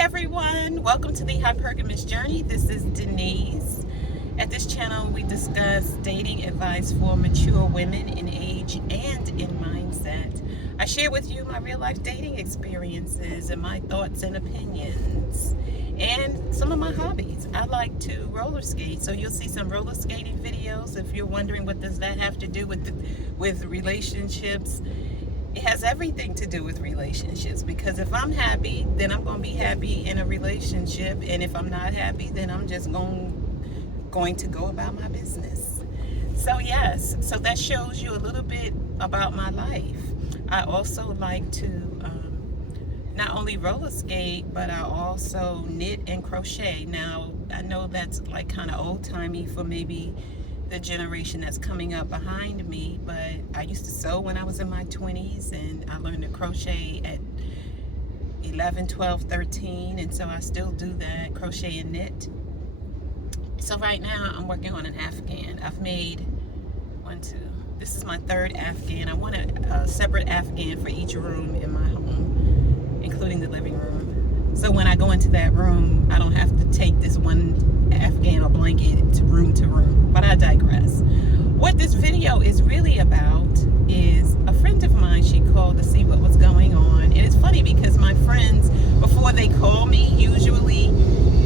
everyone, welcome to the Hypergamous Journey. This is Denise. At this channel we discuss dating advice for mature women in age and in mindset. I share with you my real life dating experiences and my thoughts and opinions and some of my hobbies. I like to roller skate, so you'll see some roller skating videos. If you're wondering what does that have to do with relationships, it has everything to do with relationships, because if I'm happy, then I'm going to be happy in a relationship, and if I'm not happy, then I'm just going to go about my business. So yes, so that shows you a little bit about my life. I also like to not only roller skate, but I also knit and crochet. Now I know that's like kind of old-timey for maybe the generation that's coming up behind me, but I used to sew when I was in my 20s, and I learned to crochet at 11, 12, 13, and so I still do that, crochet and knit. So right now I'm working on an Afghan. I've made this is my third Afghan. I want a separate Afghan for each room in my home, including the living room. So when I go into that room, I don't have to take this one Afghan or blanket to room. But I digress. What this video is really about is a friend of mine. She called to see what was going on. And it's funny because my friends, before they call me, usually,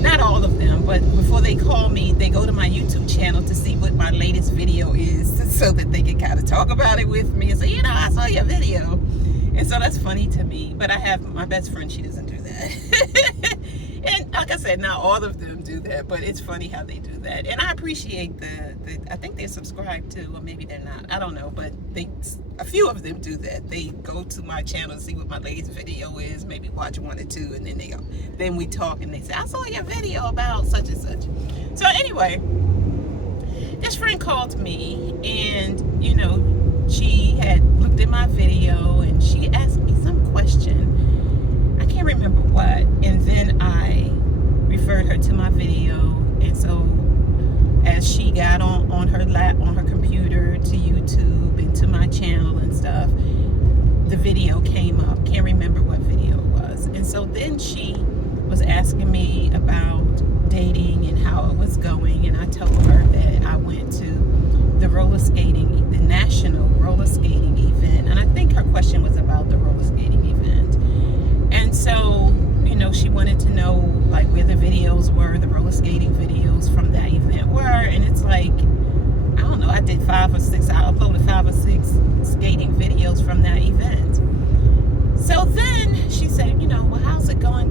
not all of them, but before they call me, they go to my YouTube channel to see what my latest video is, so that they can kind of talk about it with me and say, I saw your video. And so that's funny to me. But I have my best friend, she doesn't do that. And like I said, not all of them do that, but it's funny how they do that. And I appreciate I think they're subscribed to, or maybe they're not, I don't know, but a few of them do that. They go to my channel to see what my latest video is, maybe watch one or two, and then then we talk and they say, I saw your video about such and such. So anyway, this friend called me, and she had looked at my video and she asked me some question. I can't remember what, and then I referred her to my video. And so as she got on her computer to YouTube and to my channel and stuff, the video came up. Can't remember what video it was. And so then she was asking me about dating and how it was going, and I told her that I went to the national roller skating event, and I think her question was about the roller skating event. And so she wanted to know like where the videos were, the roller skating videos from that event were. And it's like, I don't know, I did 5 or 6, I uploaded 5 or 6 skating videos from that event. So then she said, well, how's it going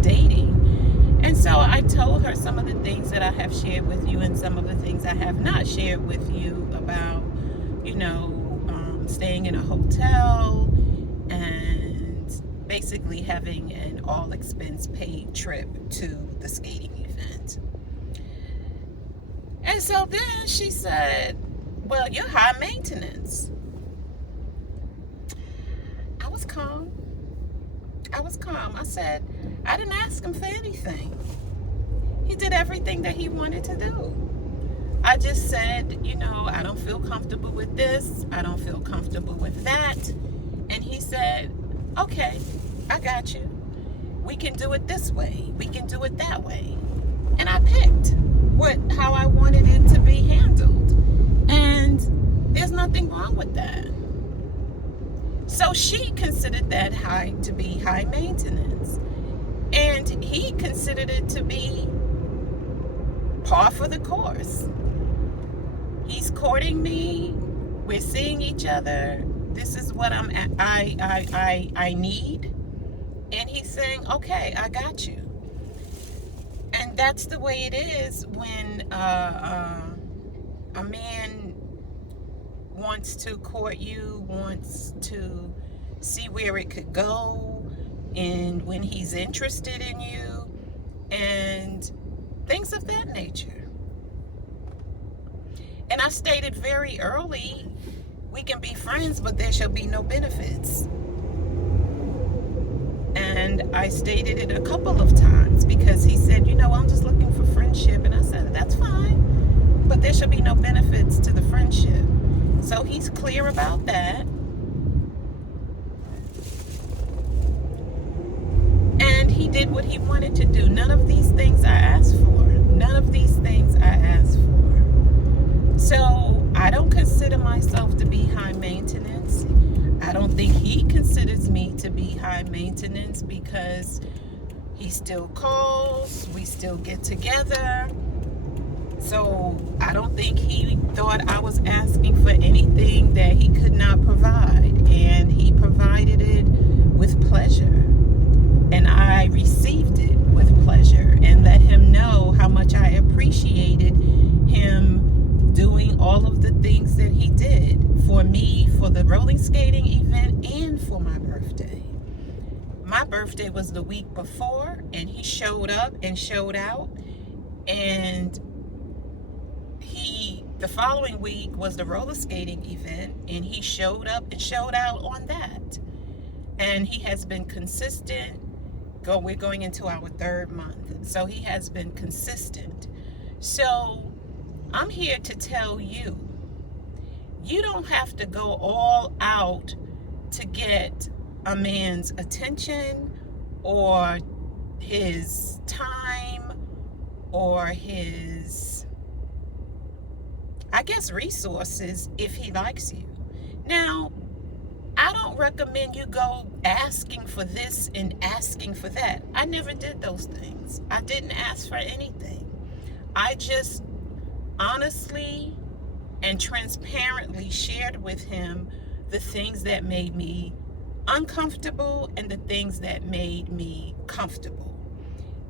dating? And so I told her some of the things that I have shared with you and some of the things I have not shared with you about, staying in a hotel and basically having an all expense paid trip to the skating event. And so then she said, well, you're high maintenance. I was calm. I said, I didn't ask him for anything. He did everything that he wanted to do. I just said, I don't feel comfortable with this. I don't feel comfortable with that. And he said, okay, I got you. We can do it this way. We can do it that way. And I picked how I wanted it to be handled. And there's nothing wrong with that. So she considered that to be high maintenance. And he considered it to be par for the course. He's courting me. We're seeing each other. This is what I need. And he's saying, okay, I got you. And that's the way it is when a man wants to court you, wants to see where it could go, and when he's interested in you, and things of that nature. And I stated very early, we can be friends, but there shall be no benefits. And I stated it a couple of times because he said, I'm just looking for friendship. And I said, that's fine, but there shall be no benefits to the friendship. So he's clear about that. And did what he wanted to do. None of these things I asked for. None of these things I asked for. So I don't consider myself to be high maintenance. I don't think he considers me to be high maintenance because he still calls, we still get together. So I don't think he thought I was asking for anything that he could not provide. And he provided it with pleasure. And I received it with pleasure and let him know how much I appreciated him doing all of the things that he did for me, for the rolling skating event, and for my birthday. My birthday was the week before, and he showed up and showed out. And the following week was the roller skating event, and he showed up and showed out on that. And he has been consistent. We're going into our 3rd month. So he has been consistent. So I'm here to tell you, you don't have to go all out to get a man's attention or his time or his, I guess, resources if he likes you. Now, I don't recommend you go asking for this and asking for that. I never did those things. I didn't ask for anything. I just honestly and transparently shared with him the things that made me uncomfortable and the things that made me comfortable.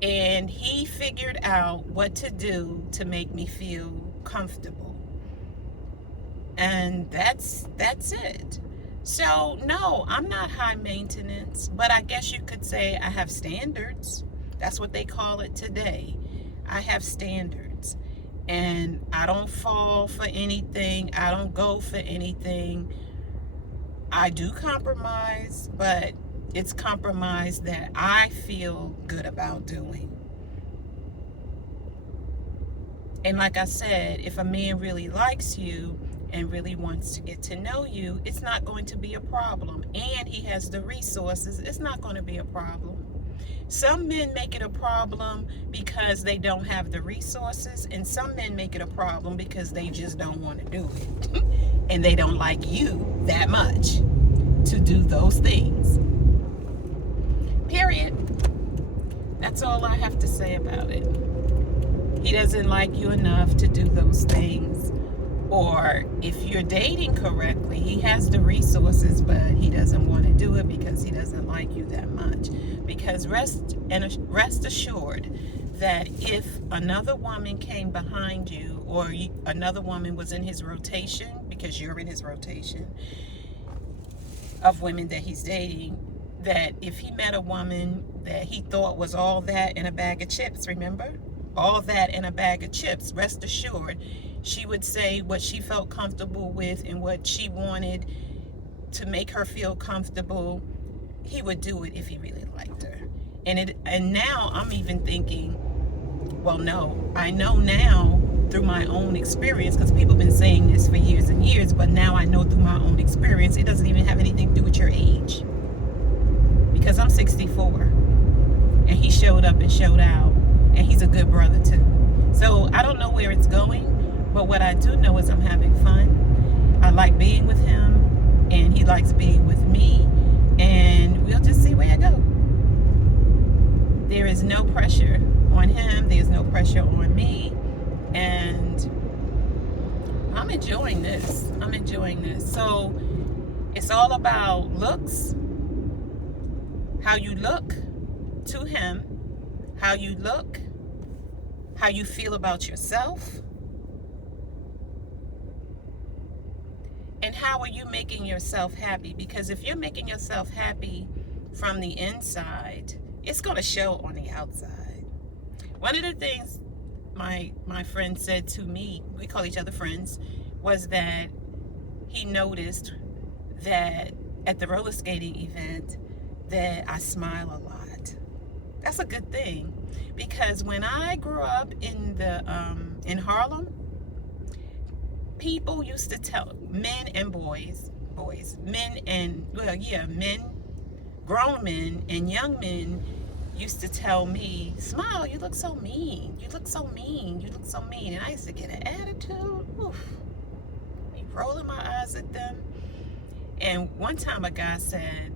And he figured out what to do to make me feel comfortable. And that's it. So no, I'm not high maintenance, but I guess you could say I have standards. That's what they call it today. I have standards, and I don't fall for anything. I don't go for anything. I do compromise, but it's compromise that I feel good about doing. And like I said, if a man really likes you and really wants to get to know you, it's not going to be a problem. And he has the resources, it's not going to be a problem. Some men make it a problem because they don't have the resources, and some men make it a problem because they just don't want to do it. And they don't like you that much to do those things. Period. That's all I have to say about it. He doesn't like you enough to do those things. Or if you're dating correctly, he has the resources, but he doesn't want to do it because he doesn't like you that much. Because rest assured that if another woman came behind you, or another woman was in his rotation, because you're in his rotation of women that he's dating, that if he met a woman that he thought was all that in a bag of chips, remember? All that in a bag of chips, rest assured, she would say what she felt comfortable with and what she wanted to make her feel comfortable. He would do it if he really liked her. And now I'm even thinking, well, no, I know now through my own experience, because people have been saying this for years and years, but now I know through my own experience, it doesn't even have anything to do with your age. Because I'm 64, and he showed up and showed out, and he's a good brother too. So I don't know where it's going, but what I do know is I'm having fun. I like being with him, and he likes being with me, and we'll just see where I go. There is no pressure on him. There's no pressure on me, and I'm enjoying this. I'm enjoying this. So it's all about looks, how you look to him, how you look, how you feel about yourself, and how are you making yourself happy? Because if you're making yourself happy from the inside, it's going to show on the outside. One of the things my friend said to me, we call each other friends, was that he noticed that at the roller skating event that I smile a lot. That's a good thing, because when I grew up in Harlem, people used to tell men and boys, men, grown men and young men used to tell me, "Smile, you look so mean. You look so mean. You look so mean." And I used to get an attitude. Oof. Me rolling my eyes at them. And one time a guy said,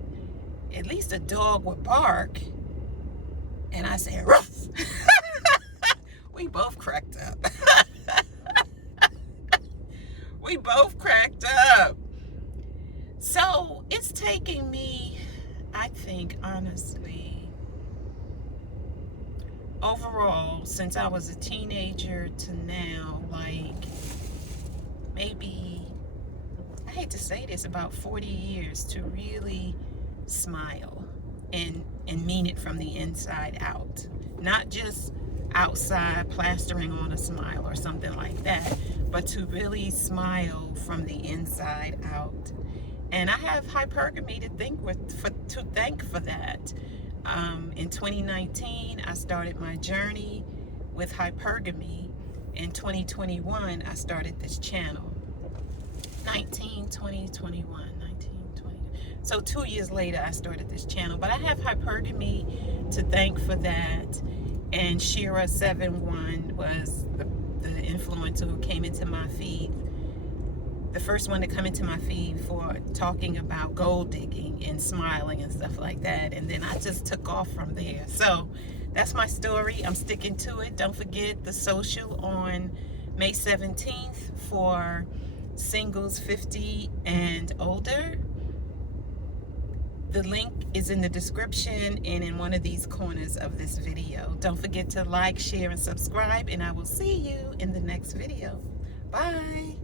"At least a dog would bark." And I said, "Ruff." We both cracked up. We both cracked up. So it's taking me, I think, honestly, overall, since I was a teenager to now, like maybe, I hate to say this, about 40 years to really smile and mean it from the inside out. Not just outside plastering on a smile or something like that, but to really smile from the inside out. And I have hypergamy to thank for that. In 2019, I started my journey with hypergamy. In 2021, I started this channel. 19, 20, 21, 19, 20. So 2 years later, I started this channel. But I have hypergamy to thank for that. And Shira71 was the influencer who came into my feed. The first one to come into my feed for talking about gold digging and smiling and stuff like that. And then I just took off from there. So that's my story. I'm sticking to it. Don't forget the social on May 17th for singles 50 and older. The link is in the description and in one of these corners of this video. Don't forget to like, share, and subscribe, and I will see you in the next video. Bye.